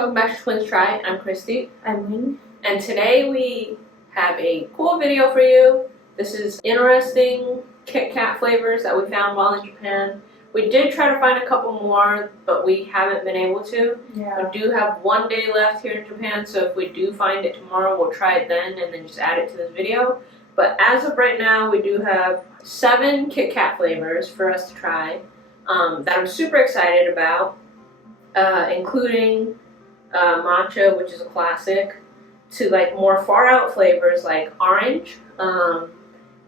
welcome back to Twins Try. I'm Christy. I'm Wing. And today we have a cool video for you. This is interesting Kit Kat flavors that we found while in Japan. We did try to find a couple more, but we haven't been able to. Yeah. We do have 1 day left here in Japan, so if we do find it tomorrow, we'll try it then and then just add it to this video. But as of right now, we do have 7 Kit Kat flavors for us to try that I'm super excited about, including matcha, which is a classic, to like more far out flavors like orange, and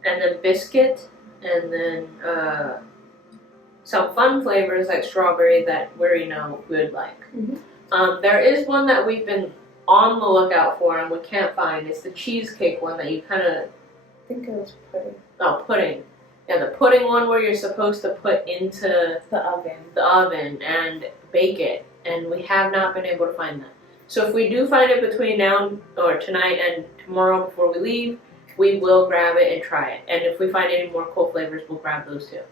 then biscuit, and then some fun flavors like strawberry that we would like. Mm-hmm. There is one that we've been on the lookout for and we can't find. It's the cheesecake one that you kind of... I think it was pudding. Oh, pudding. Yeah, the pudding one where you're supposed to put into The oven and bake it, and we have not been able to find that. So if we do find it between now or tonight and tomorrow before we leave, we will grab it and try it. And if we find any more cool flavors, we'll grab those too.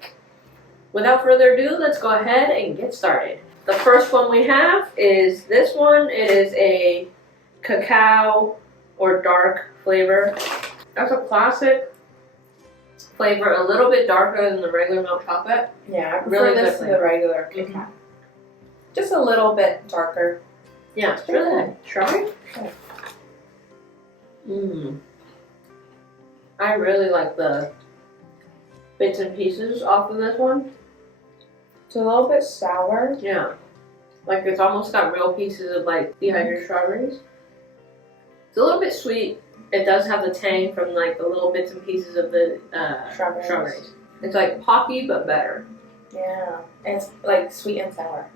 Without further ado, let's go ahead and get started. The first one we have is this one. It is a cacao or dark flavor. That's a classic flavor, a little bit darker than the regular milk chocolate. Yeah, I prefer Really this to the regular Kit Kat. Just a little bit darker. Yeah, it's really good. Strawberry? Sure. I really like the bits and pieces off of this one. It's a little bit sour. Yeah. Like it's almost got real pieces of like dehydrated strawberries. It's a little bit sweet. It does have the tang from like the little bits and pieces of the strawberries. It's like poppy but better. Yeah, and it's like sweet and sour.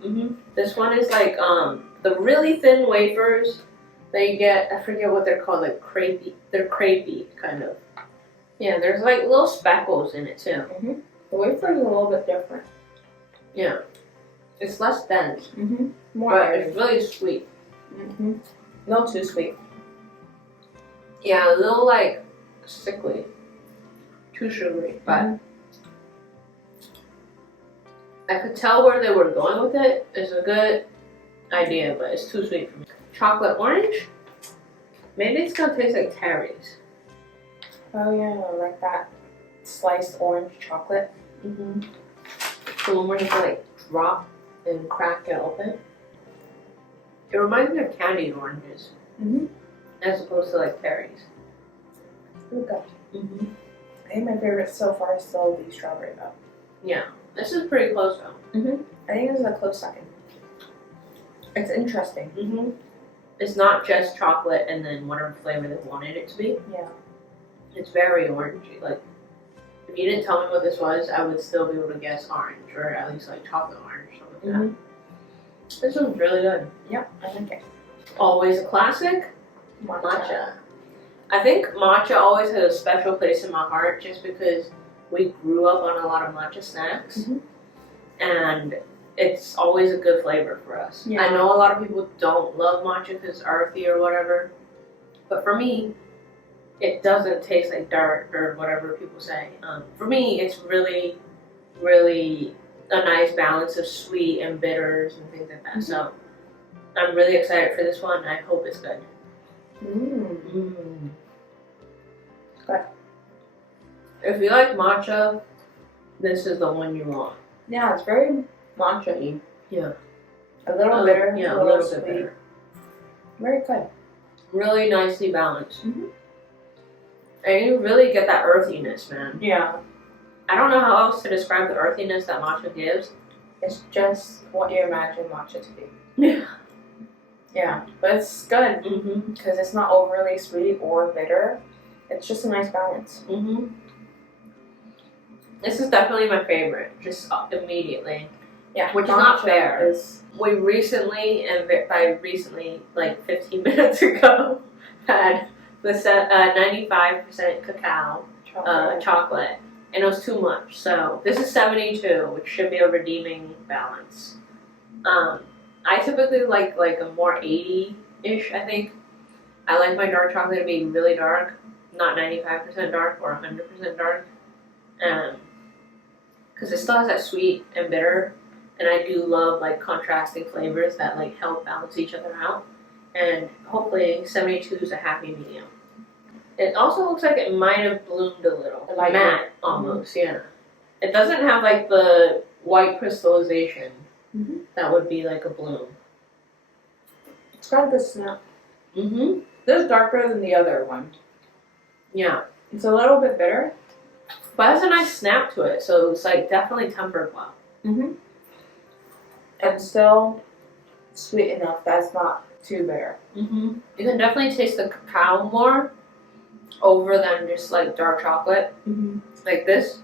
This one is like the really thin wafers that you get. I forget what they're called, like crepey. They're crepey kind of. Yeah, there's like little speckles in it too. The wafer is a little bit different. Yeah, it's less dense, More but iron. it's really sweet. Not too sweet. Yeah, a little like sickly, too sugary, but I could tell where they were going with it. It's a good idea, but it's too sweet for me. Chocolate orange? Maybe it's gonna taste like Terry's. Oh yeah, like that sliced orange chocolate. The one where you can like drop and crack it open. It reminds me of candied oranges, as opposed to like Terry's. Okay. I think my favorite so far is still the strawberry though. Yeah, this is pretty close though. I think this is a close second. It's interesting. It's not just chocolate and then whatever flavor they wanted it to be. Yeah. It's very orangey. Like, if you didn't tell me what this was, I would still be able to guess orange, or at least like chocolate orange or something like that. This one's really good. Yep, I like it. Always a classic. Matcha. I think matcha always has a special place in my heart just because we grew up on a lot of matcha snacks. And it's always a good flavor for us. Yeah. I know a lot of people don't love matcha because it's earthy or whatever, but for me, it doesn't taste like dirt or whatever people say. For me, it's really, really a nice balance of sweet and bitters and things like that. So I'm really excited for this one. I hope it's good. Good. If you like matcha, this is the one you want. Yeah, it's very matcha-y. Yeah. A little bitter. Yeah, a a little sweet. bit bitter. Very good. Really nicely balanced. And you really get that earthiness, man. Yeah. I don't know how else to describe the earthiness that matcha gives. It's just what you imagine matcha to be. Yeah. Yeah, but it's good because it's not overly sweet or bitter. It's just a nice balance. This is definitely my favorite, just immediately. Yeah, which is not matcha fair. We recently, and by recently, like 15 minutes ago, had the 95% cacao chocolate, and it was too much. So this is 72, which should be a redeeming balance. I typically like a more 80-ish, I think. I like my dark chocolate to be really dark, not 95% dark or 100% dark. Because it still has that sweet and bitter And I do love like contrasting flavors that like help balance each other out. And hopefully 72 is a happy medium. It also looks like it might have bloomed a little. Like matte, almost, yeah. It doesn't have like the white crystallization. That would be like a bloom. It's got a good snap. Mm-hmm. This is darker than the other one. Yeah. It's a little bit bitter. But it has a nice snap to it, so it's like definitely tempered well. And still sweet enough that's not too bitter. You can definitely taste the cacao more over than just like dark chocolate. Like this.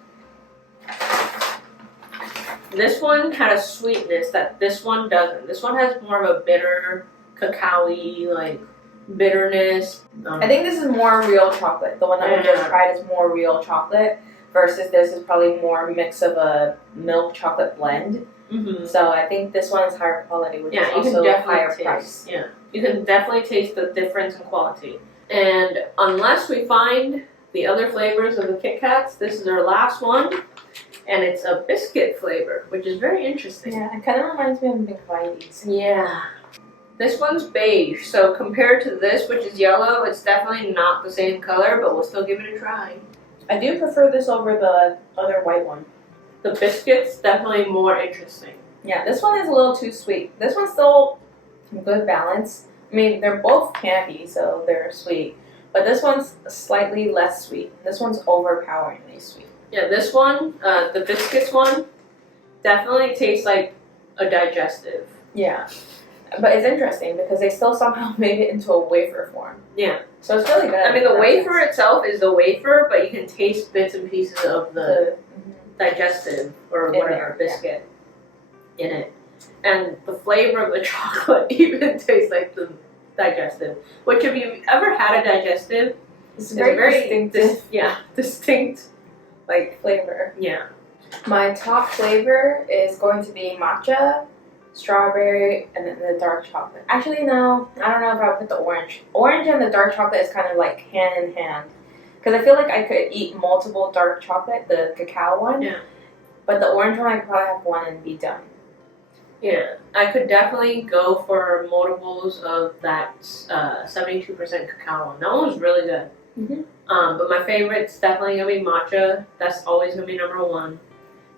This one had a sweetness that this one doesn't. This one has more of a bitter, cacao-y, like, bitterness. I think this is more real chocolate. The one that we just tried is more real chocolate versus this is probably more a mix of a milk chocolate blend. So I think this one is higher quality, which is also a higher price. Yeah, you can definitely taste the difference in quality. And unless we find the other flavors of the Kit Kats, this is our last one. And it's a biscuit flavor, which is very interesting. Yeah, it kind of reminds me of the varieties. Yeah. This one's beige, so compared to this, which is yellow, it's definitely not the same color, but we'll still give it a try. I do prefer this over the other white one. The biscuit's definitely more interesting. Yeah, this one is a little too sweet. This one's still good balance. I mean, they're both candy, so they're sweet. But this one's slightly less sweet. This one's overpoweringly sweet. Yeah, this one, the biscuits one, definitely tastes like a digestive. Yeah. But it's interesting because they still somehow made it into a wafer form. Yeah. So it's really good. I mean, the wafer itself is the wafer, but you can taste bits and pieces of the digestive or whatever biscuit in it. And the flavor of the chocolate even tastes like the digestive. Which, if you've ever had a digestive, it's very distinctive. Distinct. Like flavor. Yeah. My top flavor is going to be matcha, strawberry, and then the dark chocolate. Actually, no. I don't know if I would put the orange. Orange and the dark chocolate is kind of like hand in hand. Because I feel like I could eat multiple dark chocolate, the cacao one. Yeah. But the orange one, I could probably have one and be done. Yeah. I could definitely go for multiples of that 72% cacao one. That one was really good. But my favorite's definitely going to be matcha. That's always going to be number one.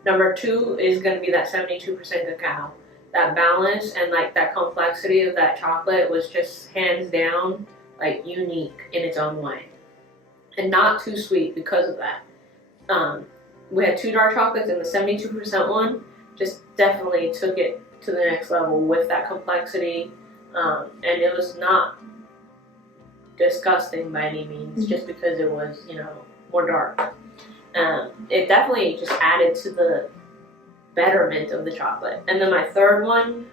Number two is going to be that 72% cacao. That balance and like that complexity of that chocolate was just hands down like unique in its own way. And not too sweet because of that. We had two dark chocolates and the 72% one just definitely took it to the next level with that complexity. And it was not disgusting by any means, just because it was, more dark. It definitely just added to the betterment of the chocolate. And then my third one,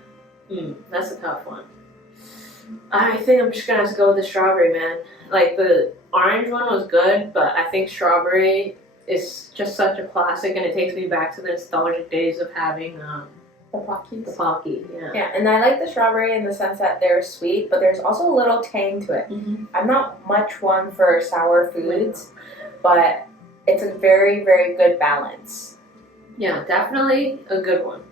that's a tough one. I think I'm just gonna have to go with the strawberry, man. Like the orange one was good, but I think strawberry is just such a classic, and it takes me back to the nostalgic days of having the Pockies. The Pocky, yeah. Yeah, and I like the strawberry in the sense that they're sweet, but there's also a little tang to it. I'm not much one for sour foods, but it's a very, very good balance. Yeah, definitely a good one.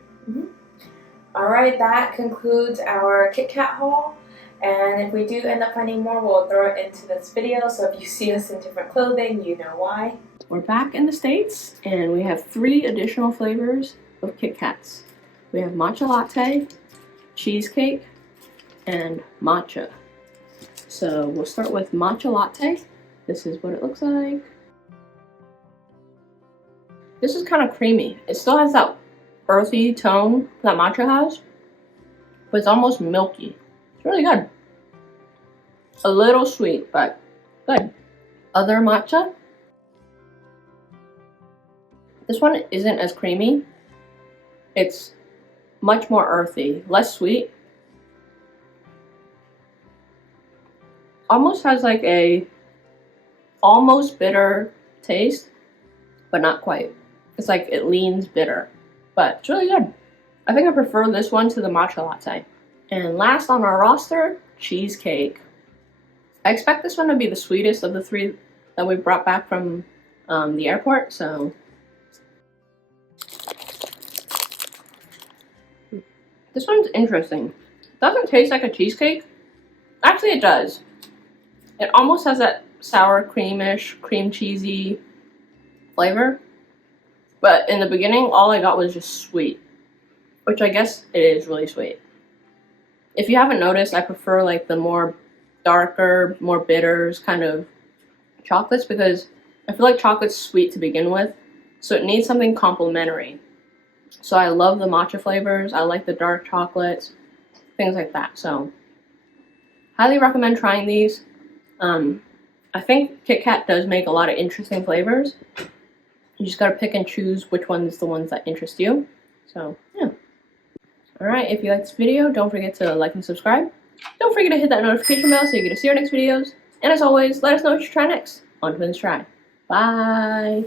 Alright, that concludes our Kit Kat haul. And if we do end up finding more, we'll throw it into this video. So if you see us in different clothing, you know why. We're back in the States, and we have 3 additional flavors of Kit Kats. We have Matcha Latte, Cheesecake, and Matcha. So we'll start with Matcha Latte. This is what it looks like. This is kind of creamy. It still has that earthy tone that matcha has, but it's almost milky. It's really good. A little sweet, but good. Other matcha. This one isn't as creamy. It's much more earthy, less sweet. Almost has like a almost bitter taste, but not quite. It's like it leans bitter, but it's really good. I think I prefer this one to the matcha latte. And last on our roster, cheesecake. I expect this one to be the sweetest of the 3 that we brought back from the airport, so. This one's interesting. Doesn't taste like a cheesecake. Actually, it does. It almost has that sour creamish, cream cheesy flavor. But in the beginning, all I got was just sweet. Which I guess it is really sweet. If you haven't noticed, I prefer like the more darker, more bitters kind of chocolates because I feel like chocolate's sweet to begin with. So it needs something complementary. So I love the matcha flavors. I like the dark chocolates. Things like that. So highly recommend trying these. I think Kit Kat does make a lot of interesting flavors. You just gotta pick and choose which one's the ones that interest you. So yeah. Alright, if you like this video, don't forget to like and subscribe. Don't forget to hit that notification bell so you get to see our next videos. And as always, let us know what you try next on Twins Try. Bye!